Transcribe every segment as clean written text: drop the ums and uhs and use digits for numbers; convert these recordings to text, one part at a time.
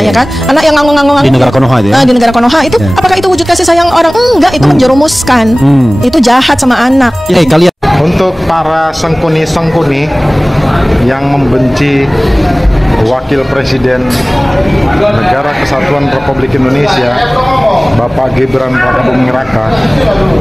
ya kan. Anak yang nganggung-nganggung di negara Konoha itu ya? Di negara Konoha itu apakah itu wujud kasih sayang orang? Enggak, itu menjerumuskan. Itu jahat sama anak. Kalian untuk para sengkuni-sengkuni yang membenci Wakil Presiden Negara Kesatuan Republik Indonesia Bapak Gibran Rakabuming Raka,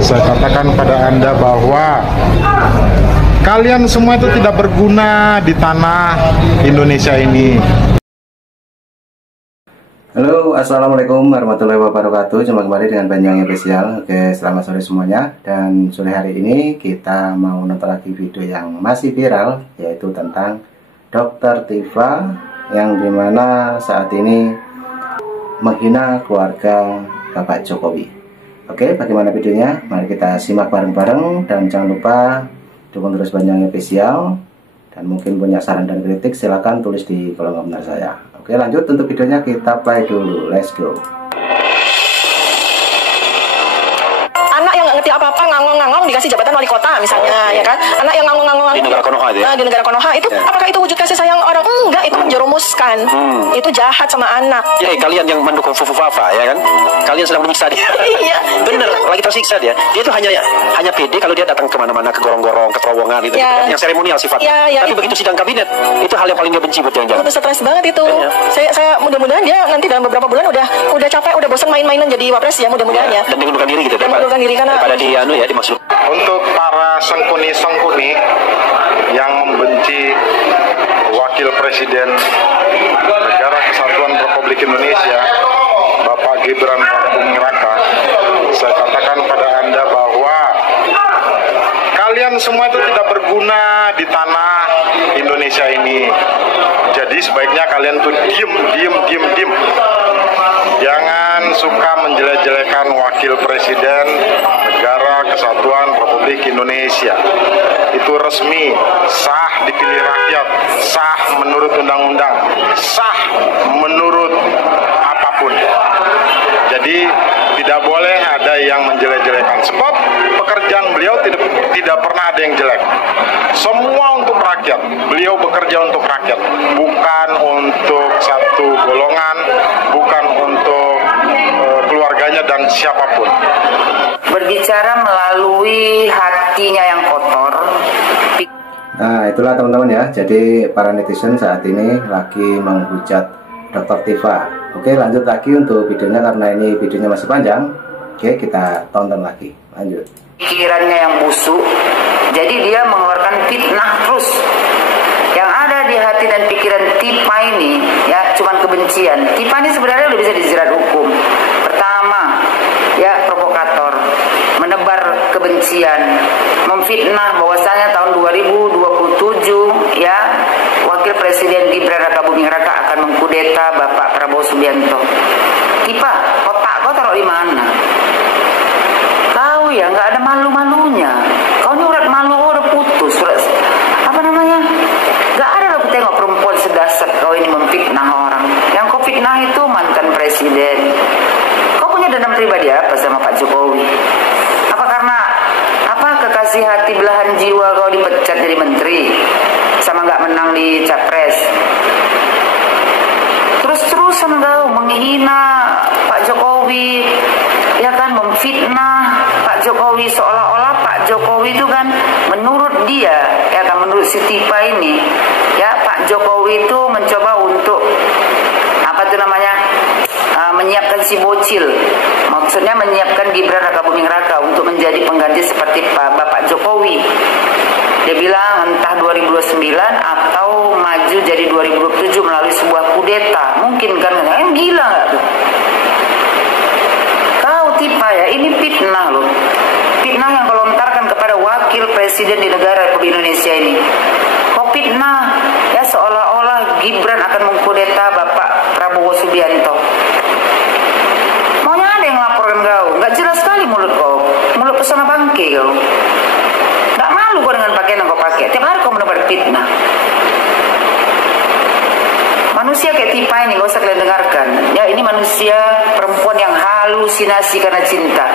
saya katakan pada Anda bahwa kalian semua itu tidak berguna di tanah Indonesia ini. Halo, assalamualaikum warahmatullahi wabarakatuh. Jumpa kembali dengan Banyuwangi Official. Oke, selamat sore semuanya. Dan sore hari ini kita mau nonton lagi video yang masih viral, yaitu tentang Dr. Tifa, yang dimana saat ini menghina keluarga Bapak Jokowi. Oke, bagaimana videonya? Mari kita simak bareng-bareng. Dan jangan lupa dukung terus Banyuwangi Official. Dan mungkin punya saran dan kritik, silahkan tulis di kolom komentar saya. Oke, lanjut untuk videonya, kita play dulu. Let's go. Anak yang nggak ngerti apa-apa, ngangong-ngangong dikasih jabatan wali kota misalnya, ya kan. Anak yang ngangong-ngangong di negara Konoha itu ya? Di negara Konoha itu apakah itu wujud kasih sayang orang? Enggak, itu menjerumuskan. Itu jahat sama anak. kalian yang mendukung Fufu Fafa ya kan? Kalian sedang menyiksa dia. Iya, bener, lagi tersiksa dia. Dia itu hanya pede kalau dia datang kemana-mana, ke gorong-gorong, ke terowongan gitu, Ya. yang seremonial sifatnya. Ya, Tapi itu. begitu sidang kabinet, itu hal yang paling dia benci buat jangan-jangan. Itu stres banget itu. Iya. Saya mudah-mudahan dia nanti dalam beberapa bulan udah capek, udah bosan main-mainan jadi wapres ya, mudah-mudahan ya. Dan mengundurkan diri gitu. Dan mengundurkan diri karena daripada dimaksud. Untuk para sengkuni-sengkuni yang membenci Wakil Presiden Negara Kesatuan Republik Indonesia Bapak Gibran Rakabuming Raka, saya katakan pada Anda bahwa kalian semua itu tidak berguna di tanah Indonesia ini. Jadi sebaiknya kalian tuh diem. Jangan suka menjelek-jelekan Wakil Presiden Negara Kesatuan Republik Indonesia. Itu resmi, sah dipilih rakyat, sah menurut undang-undang, sah menurut apapun. Jadi tidak boleh ada yang menjelek-jelekan. Sebab pekerjaan beliau tidak pernah ada yang jelek. Semua untuk rakyat. Beliau bekerja untuk rakyat, bukan untuk satu golongan, bukan untuk keluarganya dan siapapun. Berbicara melalui hatinya yang kotor. Nah, itulah teman-teman ya. Jadi para netizen saat ini lagi menghujat Dr. Tifa. Oke, lanjut lagi untuk videonya karena ini videonya masih panjang. Oke, kita tonton lagi. Lanjut. Pikirannya yang busuk, jadi dia mengeluarkan fitnah terus. Yang ada di hati dan pikiran Tifa ini ya cuman kebencian. Tifa ini sebenarnya udah bisa dijerat hukum. Pertama, ya provokator, menebar kebencian, memfitnah bahwasanya tahun 2027 ya Wakil Presiden Gibran Rakabuming Raka akan mengkudeta Bapak Prabowo Subianto. Tifa, otak kau taruh di mana? Kau ya nggak ada malu-malunya. Kau ini urat malu udah putus, urat apa namanya? Nggak ada aku tengok perempuan sedasar kau ini memfitnah orang. Yang kau fitnah itu mantan presiden. Kau punya dendam pribadi apa sama Pak Jokowi? Apa karena kekasih hati belahan jiwa kau dipecat jadi menteri sama nggak menang di capres? Terus-terusan kau menghina Pak Jokowi, ya kan, memfitnah Pak Jokowi seolah-olah Pak Jokowi itu kan menurut dia, ya kan, menurut si Tifa ini, ya Pak Jokowi itu mencoba untuk apa tuh namanya, menyiapkan si bocil, maksudnya menyiapkan Gibran Rakabuming Raka untuk menjadi pengganti seperti Bapak Jokowi. Dia bilang entah 2029 atau maju jadi 2027 melalui sebuah kudeta. Mungkin kan, gila nggak tuh? Kau Tifa ya, ini fitnah loh. Fitnah yang kau lontarkan kepada Wakil Presiden di negara Republik Indonesia ini. Kau fitnah ya seolah-olah Gibran akan mengkudeta Bapak Prabowo Subianto. Maunya ada yang laporkan kau. Nggak jelas sekali mulut kau. Mulut pesona bangke kau. Nggak malu kau dengan pakaian yang kau pakai. Tiap hari kau menebar fitnah. Manusia kayak Tifa ini gak usah kalian dengarkan. Ya, ini manusia perempuan yang halusinasi karena cinta.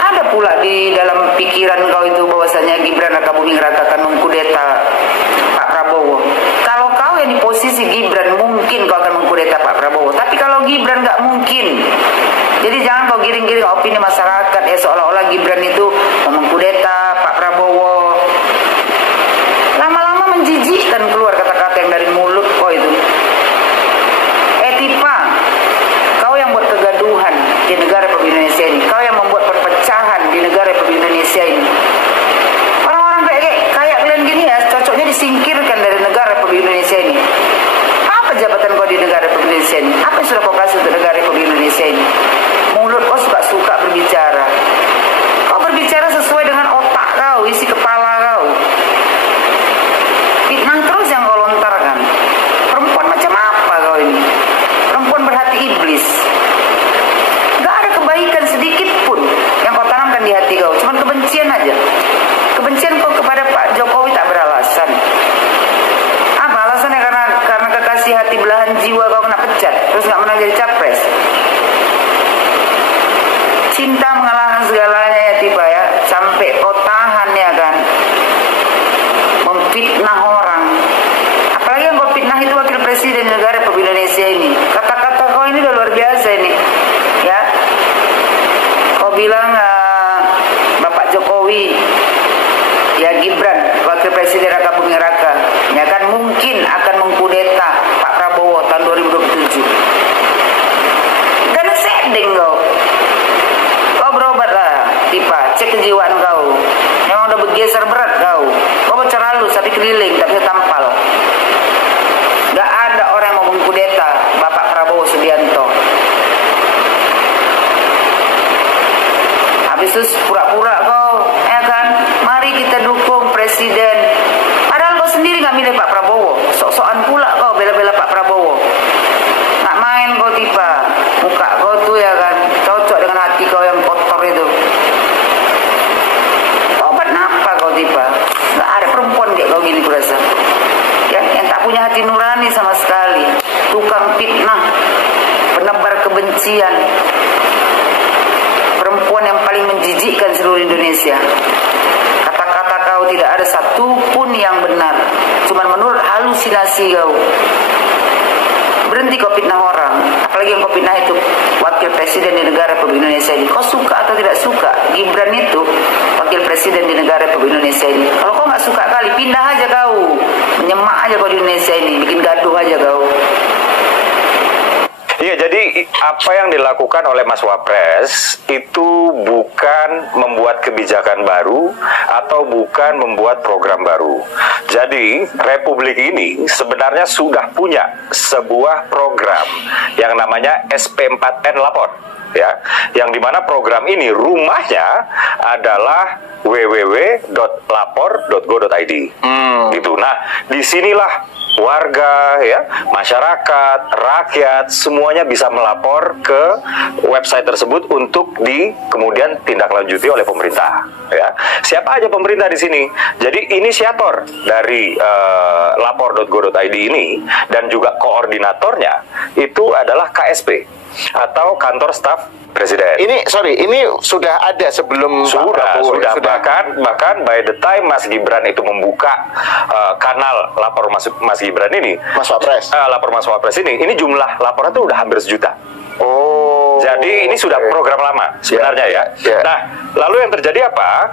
Ada pula di dalam pikiran kau itu bahwasanya Gibran Rakabuming Raka akan mengkudeta Pak Prabowo. Kalau kau yang di posisi Gibran mungkin kau akan mengkudeta Pak Prabowo. Tapi kalau Gibran nggak mungkin. Jadi jangan kau giring-giring opini masyarakat ya seolah-olah Gibran itu mengkudeta Pak Prabowo. Lama-lama menjijikkan keluar kata-kata yang dari mulut kau itu. Tipa, kau yang buat kegaduhan di negara Republik Indonesia ini. Kau yang membuat perpecahan di negara Republik Indonesia ini. Orang-orang kayak kalian gini ya, cocoknya disingkirkan dari negara Republik Indonesia ini. Apa jabatan kau di negara Republik Indonesia ini? Apa yang sudah kau kasih untuk negara Republik Indonesia ini? Mulut kau suka berbicara. Kau berbicara sesuai dengan otak kau, isi kepala kau. Fitnah terus yang kau lontarkan. Perempuan macam apa kau ini? Perempuan berhati iblis. Gak ada kebaikan sedikit pun yang kau tanamkan di hati kau. Cuman kebencian aja. Kebencian kau kepada Pak Jokowi tak beralasan. Apa alasannya? Karena kekasih hati belahan jiwa kau kena pecat, terus gak menang jadi capres. Cinta mengalahkan segalanya ya tiba ya. Sampai kau tahan ya kan memfitnah orang. Apalagi yang kau fitnah itu wakil presiden negara Republik Indonesia ini. Kata-kata kau ini udah luar biasa ini ya. Kau bilang Bapak Jokowi ya Gibran wakil presiden Raka Buming Raka ya kan mungkin akan mengkudeta Pak Prabowo tahun 2027. Karena sedeng kau berobat lah Tipa, cek kejiwaan kau. Memang udah bergeser berat kau. Kau bocor halus tapi keliling tak bisa tampal. Gak ada orang yang mau mengkudeta Bapak Prabowo Subianto. Habis itu pura-pura kau ya kan, mari kita dukung presiden. Padahal kau sendiri gak milih Pak Prabowo. Sok-sokan pula kau bela-bela Pak Prabowo. Gak main kau Tipa. Muka kau tuh ya kan cocok dengan hati kau yang kotor itu. Obat apa kau Tipa? Gak ada perempuan kayak kau gini kurasa ya, yang tak punya hati nurani sama sekali. Tukang fitnah, penebar kebencian, perempuan yang paling menjijikkan seluruh Indonesia. Kata-kata kau tidak ada satupun yang benar, cuman menurut halusinasi kau. Berhenti kau fitnah orang. Apalagi yang kau fitnah itu wakil presiden di negara Republik Indonesia ini. Kau suka atau tidak suka, Gibran itu wakil presiden di negara Republik Indonesia ini. Kalau kau nggak suka kali, pindah aja kau. Menyemak aja kau di Indonesia ini, bikin gaduh aja kau. Iya, jadi apa yang dilakukan oleh Mas Wapres itu bukan membuat kebijakan baru atau bukan membuat program baru. Jadi Republik ini sebenarnya sudah punya sebuah program yang namanya SP4N Lapor, ya, yang dimana program ini rumahnya adalah www.lapor.go.id. Gitu. Nah, disinilah warga, ya, masyarakat, rakyat, semuanya bisa melapor ke website tersebut untuk kemudian tindak lanjuti oleh pemerintah. Ya, siapa aja pemerintah di sini? Jadi inisiator dari lapor.go.id ini dan juga koordinatornya itu adalah KSP atau Kantor Staf Presiden. Ini sudah ada sebelum sudah bahkan by the time Mas Gibran itu membuka kanal lapor Mas Gibran ini, Mas Wapres. Lapor Mas Wapres ini jumlah laporan itu udah hampir 1 juta. Oh. Jadi ini sudah program lama sebenarnya ya. Nah, lalu yang terjadi apa?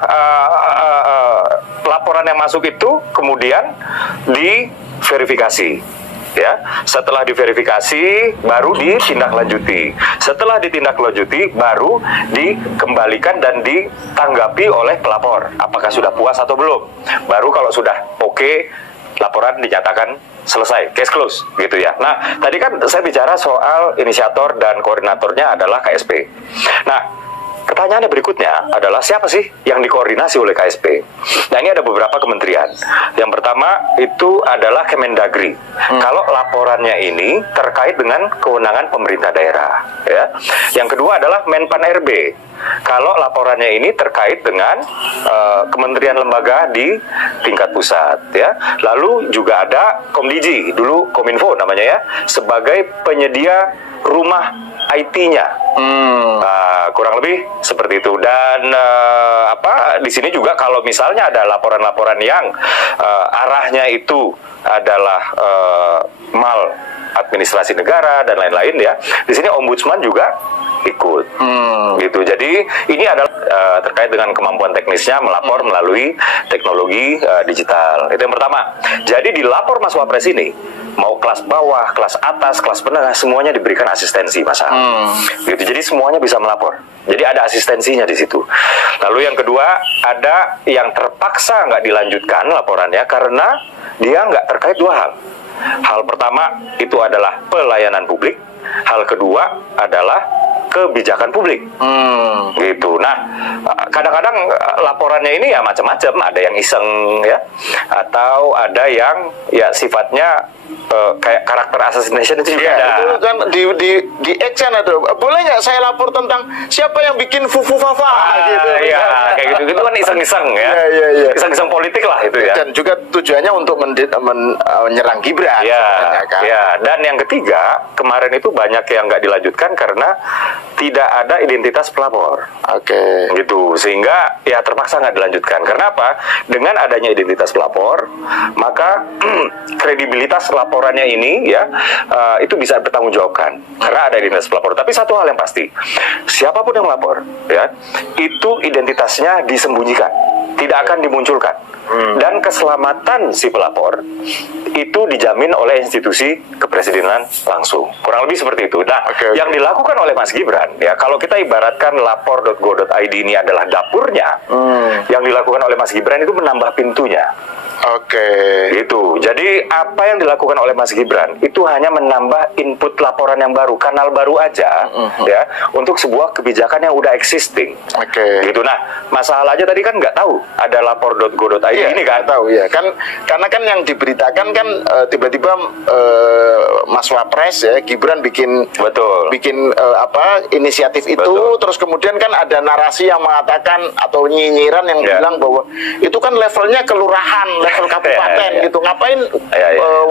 Laporan yang masuk itu kemudian diverifikasi. Ya, setelah diverifikasi baru ditindaklanjuti. Setelah ditindaklanjuti baru dikembalikan dan ditanggapi oleh pelapor. Apakah sudah puas atau belum? Baru kalau sudah oke, laporan dinyatakan selesai, case close, gitu ya. Nah, tadi kan saya bicara soal inisiator dan koordinatornya adalah KSP. Nah, pertanyaannya berikutnya adalah siapa sih yang dikoordinasi oleh KSP? Nah, ini ada beberapa kementerian. Yang pertama itu adalah Kemendagri. Kalau laporannya ini terkait dengan kewenangan pemerintah daerah, ya. Yang kedua adalah Menpan RB. Kalau laporannya ini terkait dengan kementerian lembaga di tingkat pusat, ya. Lalu juga ada Komdiji, dulu Kominfo namanya ya, sebagai penyedia rumah IT-nya. Kurang lebih seperti itu. Dan di sini juga kalau misalnya ada laporan-laporan yang arahnya itu adalah mal administrasi negara dan lain-lain ya, di sini ombudsman juga ikut. Gitu. Jadi ini adalah terkait dengan kemampuan teknisnya melapor melalui teknologi digital. Itu yang pertama. Jadi di lapor Mas Wapres ini, mau kelas bawah, kelas atas, kelas menengah, semuanya diberikan asistensi, Mas. Gitu. Jadi semuanya bisa melapor. Jadi ada asistensinya di situ. Lalu yang kedua, ada yang terpaksa nggak dilanjutkan laporannya karena dia nggak terkait dua hal. Hal pertama itu adalah pelayanan publik. Hal kedua adalah kebijakan publik. Gitu. Nah, kadang-kadang laporannya ini ya macam-macam. Ada yang iseng ya, atau ada yang ya sifatnya kayak karakter assassination itu juga ada. Itu kan di X kan ada. Boleh nggak saya lapor tentang siapa yang bikin fufu fafa gitu. Iya, kayak gitu. Itu kan iseng-iseng ya. Iya. Iseng-iseng politik lah itu ya. Dan juga tujuannya untuk menyerang Gibran. Ya, kan? ya. Dan yang ketiga, kemarin itu banyak yang nggak dilanjutkan karena tidak ada identitas pelapor. Oke. Gitu, sehingga ya terpaksa nggak dilanjutkan. Karena apa? Dengan adanya identitas pelapor, maka kredibilitas laporannya ini ya itu bisa bertanggungjawabkan karena ada identitas pelapor. Tapi satu hal yang pasti, siapapun yang melapor ya, itu identitasnya disembunyikan, tidak akan dimunculkan. Dan keselamatan si pelapor itu dijamin oleh institusi kepresidenan langsung. Kurang lebih seperti itu. Nah, yang dilakukan oleh Mas Gibran, ya kalau kita ibaratkan lapor.go.id ini adalah dapurnya, yang dilakukan oleh Mas Gibran itu menambah pintunya. Gitu. Jadi apa yang dilakukan oleh Mas Gibran itu hanya menambah input laporan yang baru, kanal baru aja, ya, untuk sebuah kebijakan yang udah existing. Gitu. Nah, masalahnya tadi kan nggak tahu ada lapor.go.id ini kan? Tahu ya. Karena kan yang diberitakan kan tiba-tiba Mas Wapres ya Gibran bikin inisiatif itu, terus kemudian kan ada narasi yang mengatakan atau nyinyiran yang bilang bahwa itu kan levelnya kelurahan, level kabupaten gitu. Ngapain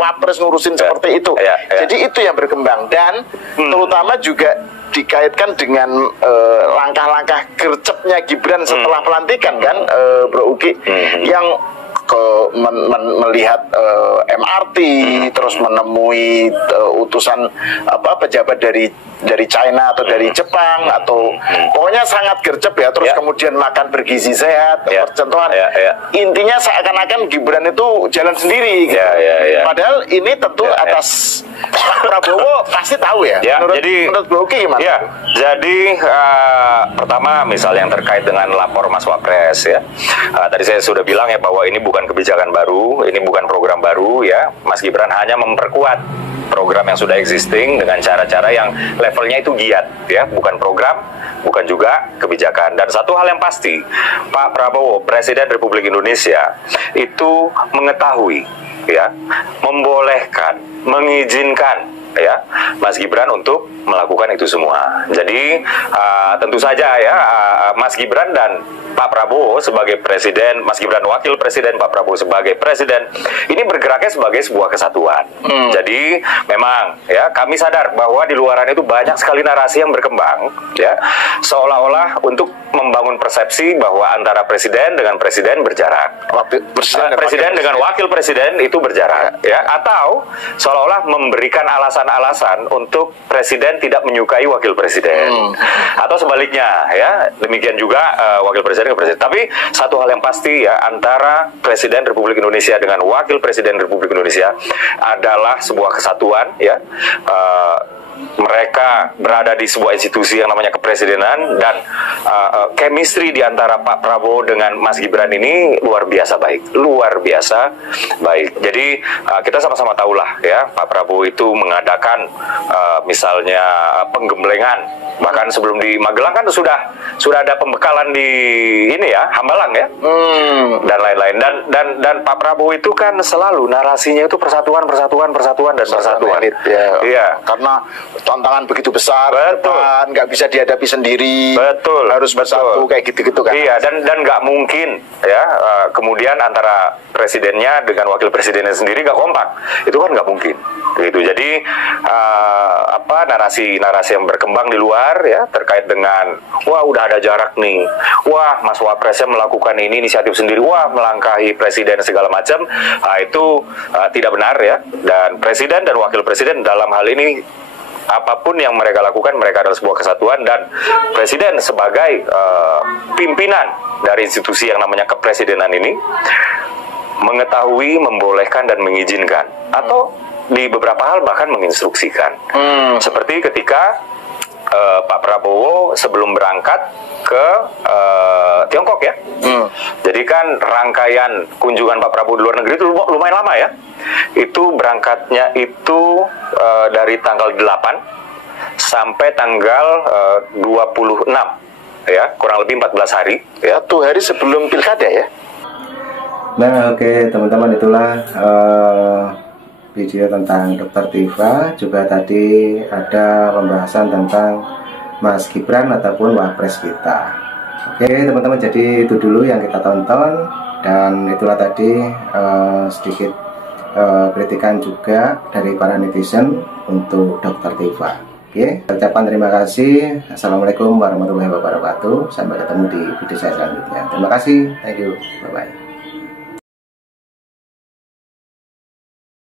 Wapres ngurusin seperti itu? Jadi itu yang berkembang dan terutama juga dikaitkan dengan langkah-langkah gercepnya Gibran setelah pelantikan kan, Bro Uki, yang melihat MRT, terus menemui utusan pejabat dari China atau dari Jepang, atau pokoknya sangat gercep ya, terus kemudian makan bergizi sehat, percontohan. Intinya seakan-akan Gibran itu jalan sendiri gitu. Padahal ini tentu atas Pak Prabowo pasti tahu ya. Menurut Bro Uki gimana? Jadi pertama misal yang terkait dengan lapor Mas Wapres ya. Tadi saya sudah bilang ya bahwa ini bukan kebijakan baru, ini bukan program baru ya. Mas Gibran hanya memperkuat program yang sudah existing dengan cara-cara yang levelnya itu giat ya, bukan program, bukan juga kebijakan. Dan satu hal yang pasti, Pak Prabowo, Presiden Republik Indonesia, itu mengetahui ya, membolehkan, mengizinkan ya Mas Gibran untuk melakukan itu semua. Jadi tentu saja ya Mas Gibran dan Pak Prabowo sebagai presiden, Mas Gibran wakil presiden, Pak Prabowo sebagai presiden, ini bergeraknya sebagai sebuah kesatuan. Jadi memang ya kami sadar bahwa di luaran itu banyak sekali narasi yang berkembang ya, seolah-olah untuk membangun persepsi bahwa antara presiden dengan presiden berjarak, presiden dengan wakil presiden itu berjarak ya, atau seolah-olah memberikan alasan-alasan untuk presiden tidak menyukai wakil presiden, atau sebaliknya ya, demikian juga wakil presiden ke presiden. Tapi satu hal yang pasti ya, antara Presiden Republik Indonesia dengan Wakil Presiden Republik Indonesia adalah sebuah kesatuan ya. Mereka berada di sebuah institusi yang namanya kepresidenan, dan chemistry di antara Pak Prabowo dengan Mas Gibran ini luar biasa baik, luar biasa baik. Jadi kita sama-sama tahulah ya, Pak Prabowo itu mengadakan misalnya penggemblengan, bahkan sebelum di Magelang kan sudah ada pembekalan di ini ya, Hambalang ya, dan lain-lain. Dan Pak Prabowo itu kan selalu narasinya itu persatuan. Iya, karena tantangan begitu besar, nggak bisa dihadapi sendiri, harus bersatu kayak gitu-gitu kan. Iya, dan nggak mungkin ya kemudian antara presidennya dengan wakil presidennya sendiri nggak kompak, itu kan nggak mungkin gitu. Jadi narasi-narasi yang berkembang di luar ya terkait dengan wah udah ada jarak nih, wah Mas Wapresnya melakukan ini inisiatif sendiri, wah melangkahi presiden segala macam. Itu tidak benar ya, dan presiden dan wakil presiden dalam hal ini apapun yang mereka lakukan, mereka adalah sebuah kesatuan, dan presiden sebagai pimpinan dari institusi yang namanya kepresidenan ini mengetahui, membolehkan dan mengizinkan, atau di beberapa hal bahkan menginstruksikan. Seperti ketika Pak Prabowo sebelum berangkat ke Tiongkok ya. Jadi kan rangkaian kunjungan Pak Prabowo di luar negeri itu lumayan lama ya. Itu berangkatnya itu dari tanggal 8 sampai tanggal 26 ya, kurang lebih 14 hari ya. 1 hari sebelum pilkada ya. Nah, oke teman-teman, itulah video tentang Dr. Tifa. Juga tadi ada pembahasan tentang Mas Gibran ataupun Wapres kita. Oke teman-teman, jadi itu dulu yang kita tonton, dan itulah tadi sedikit kritikan juga dari para netizen untuk Dr. Tifa. Oke, ucapan terima kasih. Assalamualaikum warahmatullahi wabarakatuh. Sampai ketemu di video saya selanjutnya. Terima kasih, thank you, bye bye.